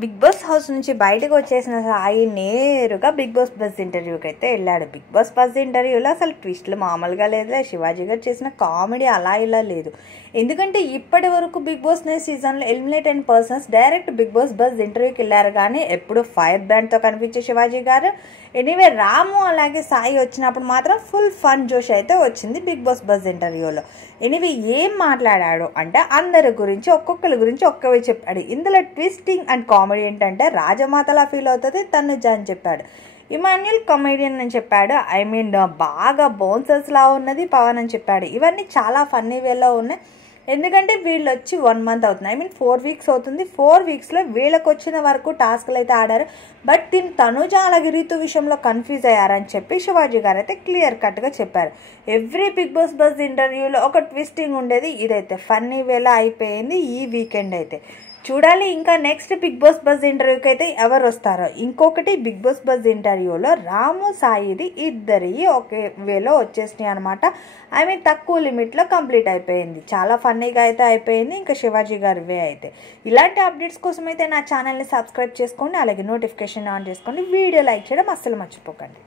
Big boss house నుంచి బయటకు వచ్చేసిన సాయి నేరుగా బిగ్ బాస్ బస్ ఇంటర్వ్యూకి అయితే వెళ్ళాడు. బిగ్ బాస్ బస్ ఇంటర్వ్యూలో అసలు ట్విస్టులు మామూలుగా లేదులే. శివాజీ గారు చేసిన కామెడీ అలా ఇలా లేదు. ఎందుకంటే ఇప్పటి వరకు బిగ్ బాస్ సీజన్లో ఎలిమినేట్ అయిన persons direct Bigg Boss buzz ఇంటర్వ్యూకి వెళ్ళారు, కానీ ఎప్పుడు ఫైర్ బ్రాండ్తో కనిపించే శివాజీ గారు. ఎనీవే రాము అలాగే సాయి వచ్చినప్పుడు మాత్రం ఫుల్ ఫన్ జోష్ అయితే వచ్చింది బిగ్ బాస్ బస్ ఇంటర్వ్యూలో. ఎనీవే ఏం మాట్లాడాడు అంటే అందరి గురించి ఒక్కొక్కరి గురించి ఒక్కవే చెప్పాడు. ఇందులో ట్విస్టింగ్ అండ్ కామెడీ ఏంటంటే రాజమాతలా ఫీల్ అవుతుంది తనుజ అని చెప్పాడు. ఇమాన్యుల్ కమెడియన్ అని చెప్పాడు. బాగా బౌన్సర్స్లా ఉన్నది పవన్ అని చెప్పాడు. ఇవన్నీ చాలా ఫన్నీ వేలో ఉన్నాయి. ఎందుకంటే వీళ్ళు వచ్చి 1 month అవుతుంది, 4 weeks అవుతుంది. 4 weeksలో వీళ్ళకి వచ్చిన వరకు టాస్క్లు అయితే ఆడారు. బట్ తనుజ అలాగే రీతు విషయంలో కన్ఫ్యూజ్ అయ్యారని చెప్పి శివాజీ గారు అయితే క్లియర్ కట్గా చెప్పారు. ఎవ్రీ బిగ్ బాస్ బస్ ఇంటర్వ్యూలో ఒక ట్విస్టింగ్ ఉండేది. ఇదైతే ఫన్నీ వేలో అయిపోయింది ఈ వీకెండ్ అయితే. చూడాలి ఇంకా నెక్స్ట్ బిగ్ బాస్ బస్ ఇంటర్వ్యూకి అయితే ఎవరు వస్తారో. ఇంకొకటి బిగ్ బాస్ బస్ ఇంటర్వ్యూలో రాము సాయిది ఇద్దరి ఒకే వేలో వచ్చేసినాయి అనమాట. తక్కువ లిమిట్లో కంప్లీట్ అయిపోయింది. చాలా ఫన్నీగా అయితే అయిపోయింది. ఇంకా శివాజీ గారి వే అయితే. ఇలాంటి అప్డేట్స్ కోసం అయితే నా ఛానల్ని సబ్స్క్రైబ్ చేసుకోండి, అలాగే నోటిఫికేషన్ ఆన్ చేసుకోండి. వీడియో లైక్ చేయడం అస్సలు మర్చిపోకండి.